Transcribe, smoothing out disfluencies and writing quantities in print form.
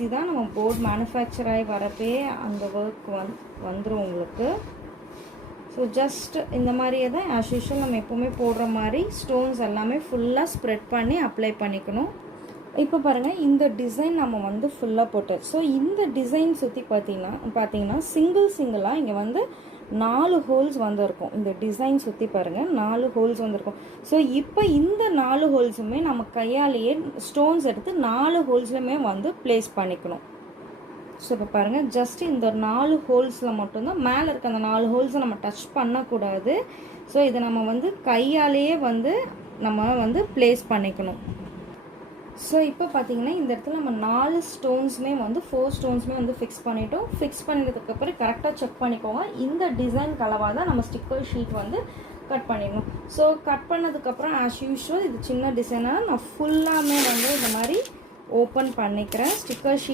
Easy தான். நம்ம board manufacture ஆகி வரப்பே அந்த ஒர்க் வந்துடும் உங்களுக்கு. ஸோ ஜஸ்ட் இந்த மாதிரியே தான் ஆஸ் யூஷுவல் நம்ம எப்போவுமே போடுற மாதிரி ஸ்டோன்ஸ் எல்லாமே ஃபுல்லாக ஸ்ப்ரெட் பண்ணி அப்ளை பண்ணிக்கணும். இப்போ பாருங்கள், இந்த டிசைன் நம்ம வந்து ஃபுல்லாக போட்டு, ஸோ இந்த டிசைன் சுற்றி பார்த்தீங்கன்னா சிங்கிளாக இங்கே வந்து 4 ஹோல்ஸ் வந்துருக்கும். இந்த டிசைன் சுற்றி பாருங்கள் 4 ஹோல்ஸ் வந்துருக்கும். ஸோ இப்போ இந்த 4 ஹோல்ஸுமே நம்ம கையாலேயே ஸ்டோன்ஸ் எடுத்து 4 ஹோல்ஸ்லையுமே வந்து ப்ளேஸ் பண்ணிக்கணும். ஸோ இப்போ பாருங்கள், ஜஸ்ட் இந்த 4 ஹோல்ஸில் மட்டும்தான், மேலே இருக்க அந்த 4 ஹோல்ஸை நம்ம டச் பண்ணக்கூடாது. ஸோ இதை நம்ம வந்து கையாலேயே வந்து நம்ம வந்து ப்ளேஸ் பண்ணிக்கணும். ஸோ இப்போ பார்த்தீங்கன்னா இந்த இடத்துல நம்ம 4 ஸ்டோன்ஸுமே வந்து 4 ஸ்டோன்ஸுமே வந்து ஃபிக்ஸ் பண்ணிட்டோம். ஃபிக்ஸ் பண்ணதுக்கப்புறம் கரெக்டாக செக் பண்ணிக்கோங்க. இந்த டிசைன் கலவாக தான் நம்ம ஸ்டிக்கர் ஷீட் வந்து கட் பண்ணிடணும். ஸோ கட் பண்ணதுக்கப்புறம் ஆஸ் யூஷுவல் இது சின்ன டிசைனாக நான் ஃபுல்லாமே வந்து இந்த மாதிரி ஓப்பன் பண்ணிக்கிறேன். Sticker sheet